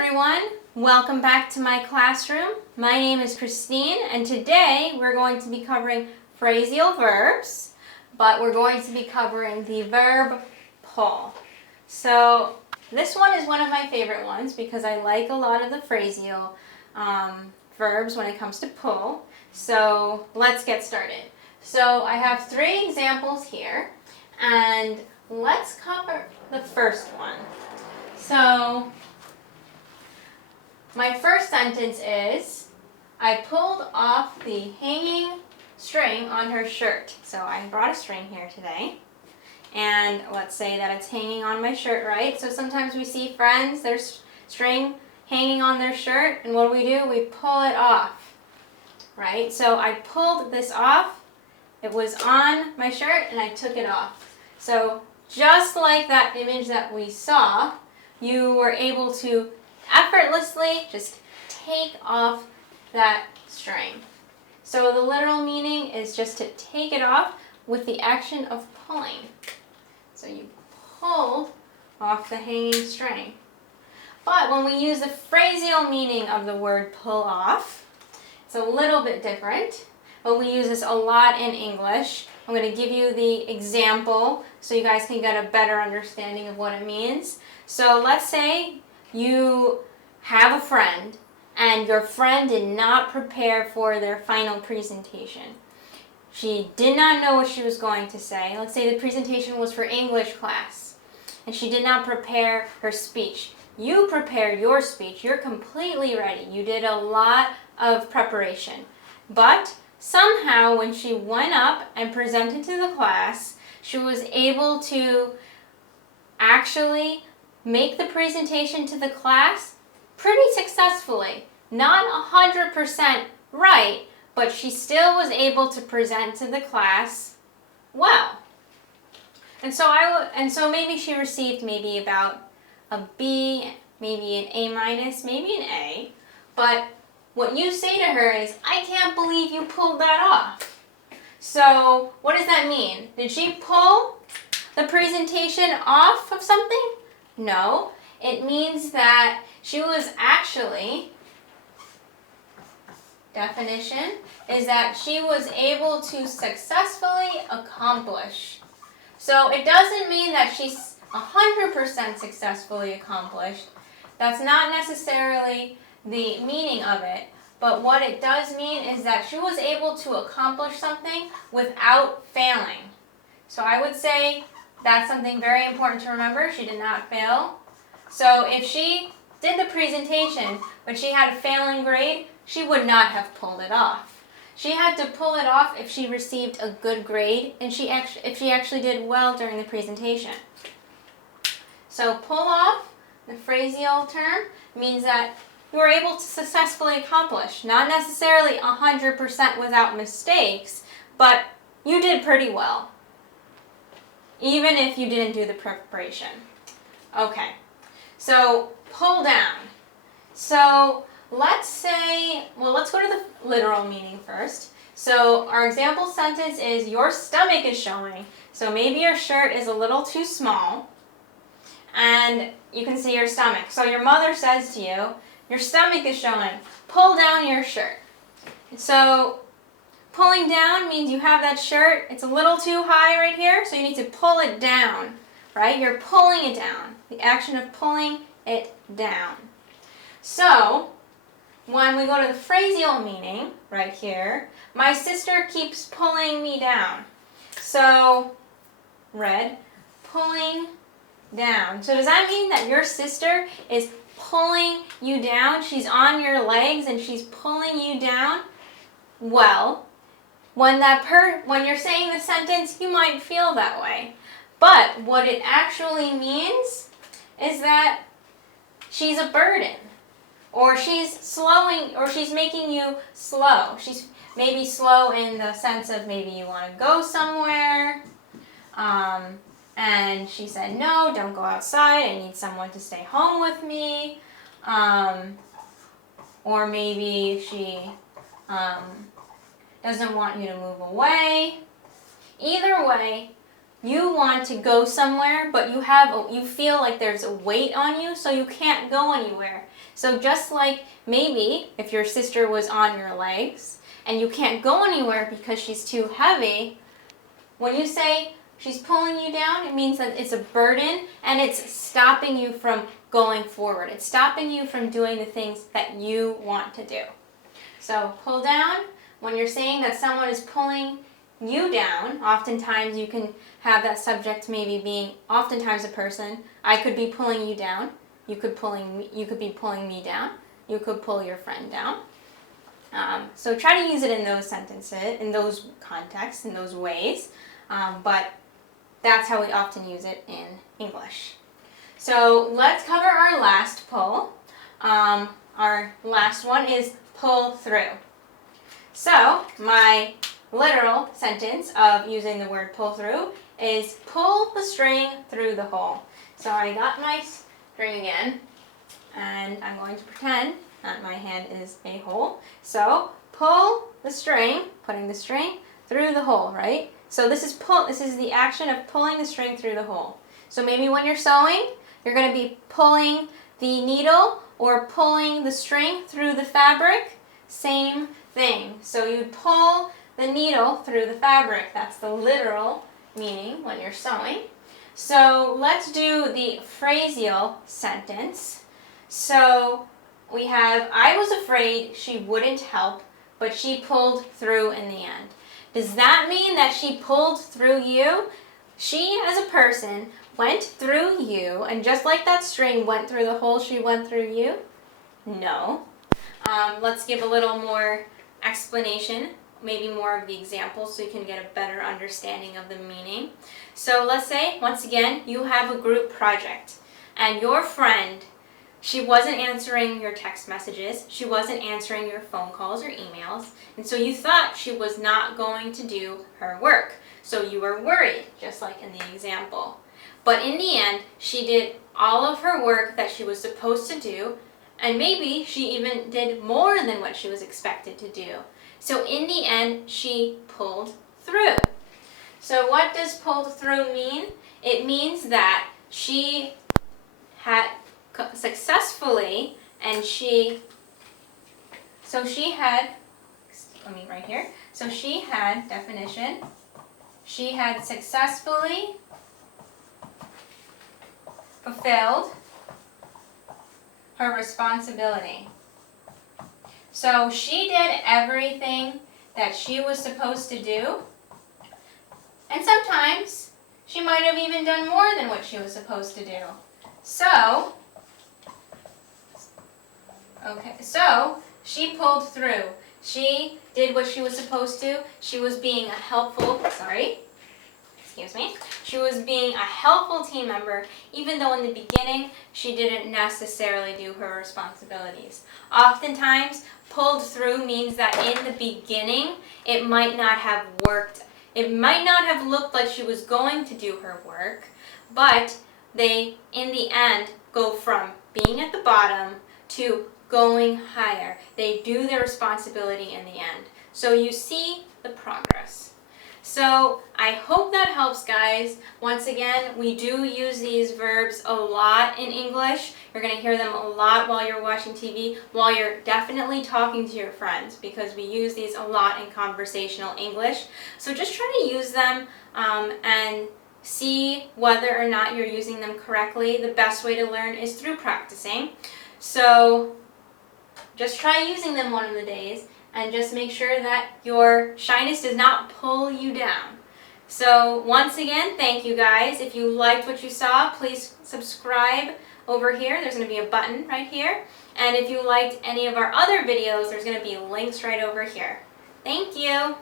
everyone, welcome back to my classroom. My name is Christine and today we're going to be covering phrasal verbs, but we're going to be covering the verb pull. So this one is one of my favorite ones because I like a lot of the phrasal verbs when it comes to pull. So let's get started. So I have 3 examples here and let's cover the first one. So my first sentence is, I pulled off the hanging string on her shirt. So I brought a string here today. And let's say that it's hanging on my shirt, right? So sometimes we see friends, there's string hanging on their shirt, and what do? We pull it off, right? So I pulled this off. It was on my shirt, and I took it off. So just like that image that we saw, you were able to effortlessly just take off that string. So the literal meaning is just to take it off with the action of pulling. So you pulled off the hanging string. But when we use the phrasal meaning of the word pull off, it's a little bit different, but we use this a lot in English. I'm going to give you the example so you guys can get a better understanding of what it means. So let's say you have a friend and your friend did not prepare for their final presentation. She did not know what she was going to say. Let's say the presentation was for English class and she did not prepare her speech. You prepared your speech. You're completely ready. You did a lot of preparation. But somehow when she went up and presented to the class, she was able to actually make the presentation to the class pretty successfully. Not 100% right, but she still was able to present to the class well. And so maybe she received maybe about a B, maybe an A minus, maybe an A. But what you say to her is, I can't believe you pulled that off. So what does that mean? Did she pull the presentation off of something? No, it means that she was actually, definition, is that she was able to successfully accomplish. So it doesn't mean that she's 100% successfully accomplished. That's not necessarily the meaning of it. But what it does mean is that she was able to accomplish something without failing. So I would say that's something very important to remember. She did not fail. So if she did the presentation, but she had a failing grade, she would not have pulled it off. She had to pull it off if she received a good grade and if she actually did well during the presentation. So pull off, the phrasal term, means that you were able to successfully accomplish. Not necessarily 100% without mistakes, but you did pretty well, even if you didn't do the preparation. Okay, so pull down. So let's go to the literal meaning first. So our example sentence is, your stomach is showing. So maybe your shirt is a little too small and you can see your stomach. So your mother says to you, your stomach is showing, pull down your shirt. So pulling down means you have that shirt, it's a little too high right here, so you need to pull it down, right? You're pulling it down, the action of pulling it down. So when we go to the phrasal meaning, right here, my sister keeps pulling me down. So red, pulling down. So does that mean that your sister is pulling you down? She's on your legs and she's pulling you down? Well, when you're saying the sentence, you might feel that way. But what it actually means is that she's a burden, or she's slowing, or she's making you slow. She's maybe slow in the sense of maybe you want to go somewhere, and she said, no, don't go outside, I need someone to stay home with me. Or maybe she doesn't want you to move away. Either way, you want to go somewhere, but you feel like there's a weight on you, so you can't go anywhere. So just like maybe if your sister was on your legs and you can't go anywhere because she's too heavy, when you say she's pulling you down, it means that it's a burden and it's stopping you from going forward. It's stopping you from doing the things that you want to do. So pull down, when you're saying that someone is pulling you down, oftentimes you can have that subject maybe being oftentimes a person. I could be pulling you down. You could be pulling me down. You could pull your friend down. So try to use it in those sentences, in those contexts, in those ways. But that's how we often use it in English. So let's cover our last pull. Our last one is pull through. So my literal sentence of using the word pull through is pull the string through the hole. So I got my string again, and I'm going to pretend that my hand is a hole. So pull the string, putting the string through the hole, right? So this is the action of pulling the string through the hole. So maybe when you're sewing, you're going to be pulling the needle or pulling the string through the fabric. Same thing. So you'd pull the needle through the fabric. That's the literal meaning when you're sewing. So let's do the phrasal sentence. So we have, I was afraid she wouldn't help, but she pulled through in the end. Does that mean that she pulled through you? She, as a person, went through you, and just like that string went through the hole, she went through you? No. Let's give a little more explanation, maybe more of the examples so you can get a better understanding of the meaning. So let's say, once again, you have a group project, and your friend, she wasn't answering your text messages, she wasn't answering your phone calls or emails, and so you thought she was not going to do her work. So you were worried, just like in the example. But in the end, she did all of her work that she was supposed to do, and maybe she even did more than what she was expected to do. So in the end, she pulled through. So what does pulled through mean? It means that she had successfully, and she had, right here. So she had, definition, she had successfully fulfilled her responsibility. So she did everything that she was supposed to do, and sometimes she might have even done more than what she was supposed to do. So she pulled through. She did what she was supposed to. She was being a helpful, she was being a helpful team member, even though in the beginning she didn't necessarily do her responsibilities. Oftentimes, pulled through means that in the beginning it might not have worked. It might not have looked like she was going to do her work, but they, in the end, go from being at the bottom to going higher. They do their responsibility in the end. So you see the progress. So I hope that helps, guys. Once again, we do use these verbs a lot in English. You're going to hear them a lot while you're watching TV, while you're definitely talking to your friends, because we use these a lot in conversational English. So just try to use them and see whether or not you're using them correctly. The best way to learn is through practicing. So just try using them one of the days, and just make sure that your shyness does not pull you down. So once again, thank you guys. If you liked what you saw, please subscribe over here. There's going to be a button right here. And if you liked any of our other videos, there's going to be links right over here. Thank you.